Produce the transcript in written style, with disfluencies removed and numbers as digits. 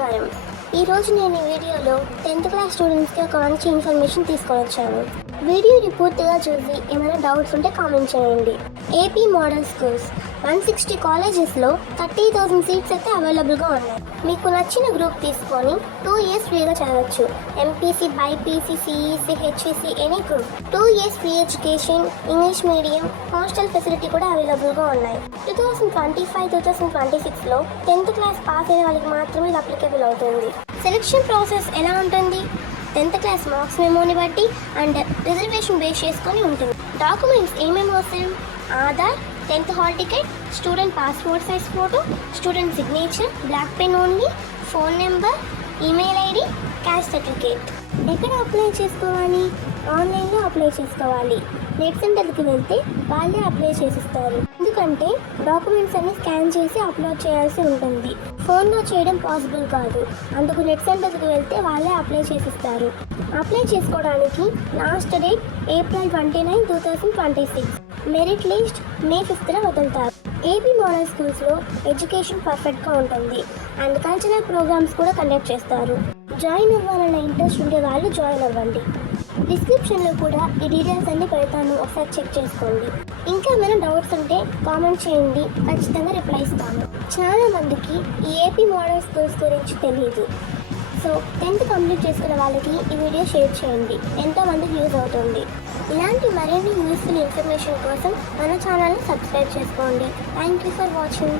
నమస్కారం. ఈరోజు నేను ఈ వీడియోలో 10th క్లాస్ స్టూడెంట్స్కి ఒక మంచి ఇన్ఫర్మేషన్ తీసుకొని వచ్చాను. వీడియోని పూర్తిగా చూసి ఏమైనా డౌట్స్ ఉంటే కామెంట్ చేయండి. ఏపీ మోడల్ స్కూల్స్ 160 కాలేజెస్లో 30,000 సీట్స్ అయితే అవైలబుల్గా ఉన్నాయి. మీకు నచ్చిన గ్రూప్ తీసుకొని 2 years ఫ్రీగా చదవచ్చు. MPC, BiPC, CEC, HEC any group. 2 years free education, English medium, hostel facility కూడా అవైలబుల్గా ఉన్నాయి. 2025-2026లో 10th క్లాస్ పాస్ అయిన వాళ్ళకి మాత్రమే ఇది అప్లికేబుల్ అవుతుంది. సెలెక్షన్ ప్రాసెస్ ఎలా ఉంటుంది? 10th క్లాస్ మార్క్స్ మెమోని బట్టి అండ్ రిజర్వేషన్ బేస్ చేసుకొని ఉంటుంది. డాక్యుమెంట్స్ ఏమేమి అవసరం? Aadhaar, 10th hall ticket, student passport size photo, student signature, black pen only, phone number, email ID, caste certificate. ఎక్కడ అప్లై చేసుకోవాలి? ఆన్లైన్లో అప్లై చేసుకోవాలి. నెట్ సెంటర్కి వెళ్తే వాళ్ళే అప్లై చేసిస్తారు. ఎందుకంటే డాక్యుమెంట్స్ అన్ని స్కాన్ చేసి అప్లోడ్ చేయాల్సి ఉంటుంది. ఫోన్లో చేయడం పాసిబుల్ కాదు. అందుకు నెట్ సెంటర్కి వెళ్తే వాళ్ళే అప్లై చేసిస్తారు. అప్లై చేసుకోవడానికి last date April 29, 2026. Merit list May 5th వదులుతారు. ఏపీ మోడల్ స్కూల్స్లో ఎడ్యుకేషన్ పర్ఫెక్ట్గా ఉంటుంది అండ్ కల్చరల్ ప్రోగ్రామ్స్ కూడా కండక్ట్ చేస్తారు. జాయిన్ అవ్వాలన్న ఇంట్రెస్ట్ ఉండే వాళ్ళు జాయిన్ అవ్వండి. డిస్క్రిప్షన్లో కూడా ఈ డీటెయిల్స్ అన్నీ పెడతాను, ఒకసారి చెక్ చేసుకోండి. ఇంకా ఏమైనా డౌట్స్ ఉంటే కామెంట్ చేయండి, ఖచ్చితంగా రిప్లై ఇస్తాను. చాలా మందికి ఈ ఏపీ మోడల్ స్కూల్స్ గురించి తెలియదు. సో 10th కంప్లీట్ చేసుకున్న వాళ్ళకి ఈ వీడియో షేర్ చేయండి, ఎంతోమందికి యూజ్ అవుతుంది. ఇలాంటి మరిన్ని యూస్ఫుల్ ఇన్ఫర్మేషన్ కోసం మన ఛానల్ని సబ్స్క్రైబ్ చేసుకోండి. Thank you for watching.